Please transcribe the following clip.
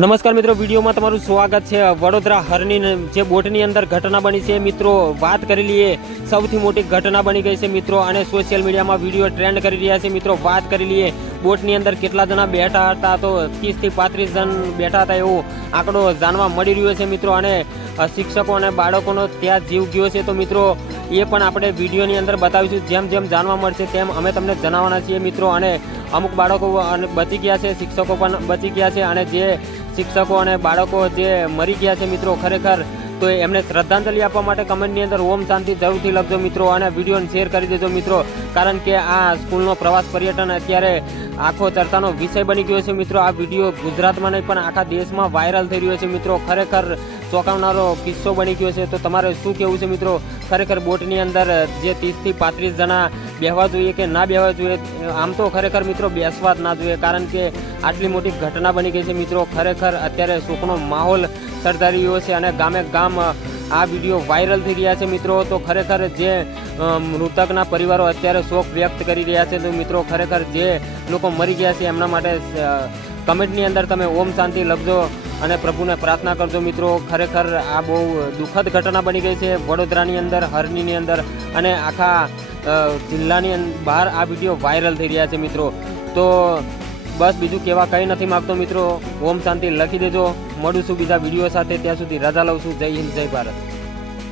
નમસ્કાર મિત્રો, વિડીયોમાં તમારું સ્વાગત છે। વડોદરા હરની જે બોટની અંદર ઘટના બની છે મિત્રો, વાત કરી લઈએ। સૌથી મોટી ઘટના બની ગઈ છે મિત્રો, અને સોશિયલ મીડિયામાં વિડીયો ટ્રેન્ડ કરી રહ્યા છે મિત્રો। વાત કરી લઈએ બોટની અંદર કેટલા જણા બેઠા હતા, તો 30 થી 35 જણ બેઠા હતા એવો આંકડો જાણવા મળી રહ્યો છે મિત્રો। અને શિક્ષકો અને બાળકોનો ત્યાં જીવ ગયો છે, તો મિત્રો એ પણ આપણે વિડીયોની અંદર બતાવીશું। જેમ જેમ જાણવા મળશે તેમ અમે તમને જણાવવાના છીએ મિત્રો। અને અમુક બાળકો બચી ગયા છે, શિક્ષકો પણ બચી ગયા છે, અને જે શિક્ષકો અને બાળકો જે મરી ગયા છે મિત્રો, ખરેખર તો એમને શ્રદ્ધાંજલિ આપવા માટે કમેન્ટની અંદર ઓમ શાંતિ જરૂરથી લખજો મિત્રો, અને વિડીયોને શેર કરી દેજો મિત્રો। કારણ કે આ સ્કૂલનો પ્રવાસ પર્યટન અત્યારે આખો ચર્ચાનો વિષય બની ગયો છે મિત્રો। આ વિડીયો ગુજરાતમાં નહીં પણ આખા દેશમાં વાયરલ થઈ રહ્યો છે મિત્રો। ખરેખર ચોંકાવનારો કિસ્સો બની ગયો છે, તો તમારે શું કહેવું છે મિત્રો? ખરેખર બોટની અંદર જે 30 થી 35 જણા બેહવા જોઈએ કે ના બેહવા જોઈએ? આમ તો ખરેખર મિત્રો બેસવા જ ના જોઈએ, કારણ કે આટલી મોટી ઘટના બની ગઈ છે મિત્રો। ખરેખર અત્યારે શોકનો માહોલ સર્જાઈ રહ્યો છે, અને ગામે ગામ આ વિડીયો વાયરલ થઈ રહ્યા છે મિત્રો। તો ખરેખર જે મૃતકના પરિવારો અત્યારે શોક વ્યક્ત કરી રહ્યા છે, તો મિત્રો ખરેખર જે લોકો મરી ગયા છે એમના માટે કમેન્ટની અંદર તમે ઓમ શાંતિ લખજો અને પ્રભુને પ્રાર્થના કરજો મિત્રો। ખરેખર આ બહુ દુઃખદ ઘટના બની ગઈ છે વડોદરાની અંદર, હરણીની અંદર, અને આખા જિલ્લાની બહાર આ વિડીયો વાયરલ થઈ રહ્યા છે મિત્રો। તો બસ બીજું કહેવા કંઈ નથી માગતો મિત્રો, ઓમ શાંતિ લખી દેજો। મળું છું બીજા વિડીયો સાથે, ત્યાં સુધી રજા લઉં છું। જય હિન્દ, જય ભારત।